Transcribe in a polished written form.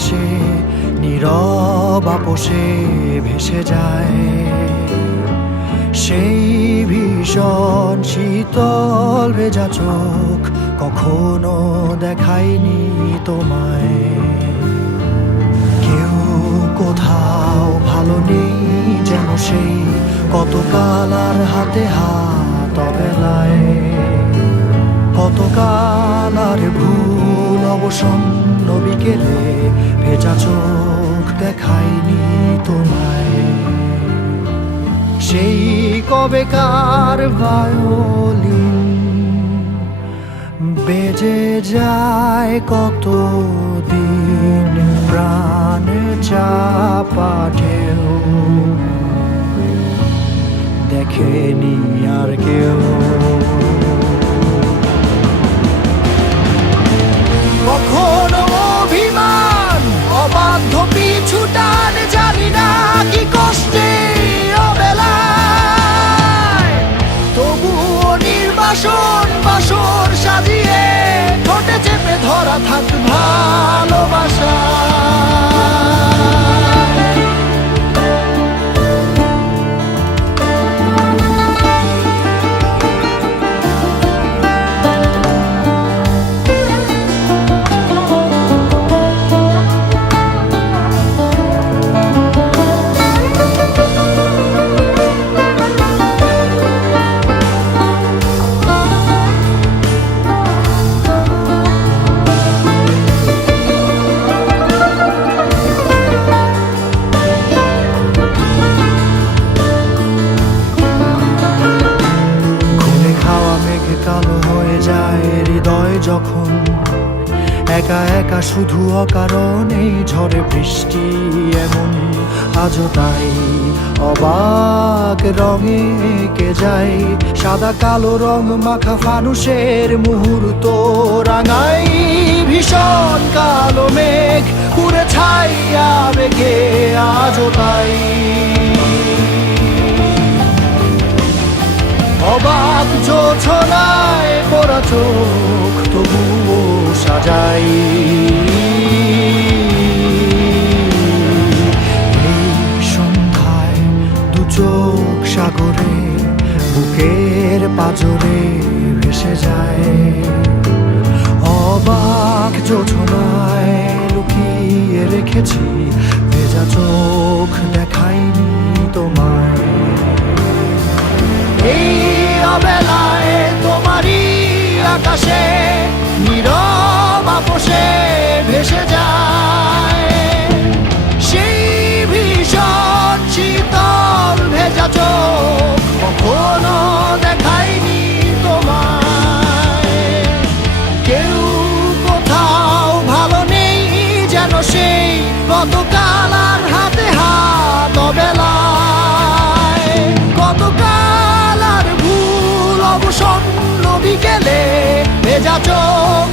বাতাসে নীরব আপোষে ভেসে যায়। সেই ভীষণ শীতল ভেজা চোখ কখনো দেখায়নি তোমায়। কেউ কোথাও ভালো নেই যেন সেই কতকাল আর হাতে হাত অবেলায়। কতকাল আর ভুল অবসন্ন বিকেলে ভেজা চোখ দেখায়নি তোমায়। সেই কবেকার ভায়োলিন বেজে যায় কতদিন প্রাণ চাপা ঢেউ দেখেনি আর কেউ। কখনো অভিমান অবাধ্য পিছু টান জানি না কি কষ্টে অবেলায়, তবুও নির্বাসন বাসর সাজিয়ে ঠোঁটে চেপে ধরা থাক ভালোবাসা। কালো হয়ে যায় হৃদয় যখন একা একা শুধু অকারণে ঝড়ে বৃষ্টি এমন আজও তাই অবাক রঙে এঁকে যায়। সাদা কালো রং মাখা ফানুষের মুহূর্ত রাঙাই ভীষণ কালো মেঘ পুরে ছাইয়া বেগে আজও তাই। অবাক জোছনায় পড়া চোখ তবুও সাজাই। এই সন্ধ্যায় দু চোখ সাগরে বুকের পাজরে ভেসে যায়। অবাক জোছনায় লুকিয়ে রেখেছি ভেজা চোখ দেখায়নি তোমায়। এই অবেলায় তোমারই আকাশে নীরব আপোষে ভেসে যায়। সেই ভীষণ শীতল ভেজা চোখ কখনো দেখায়নি তোমায়। কেউ কোথাও ভালো নেই যেন সেই কতকাল আর হাতে হাত অবেলায়। কতকাল আর ভুল অবসন্ন বিকেলে ভেজা চোখ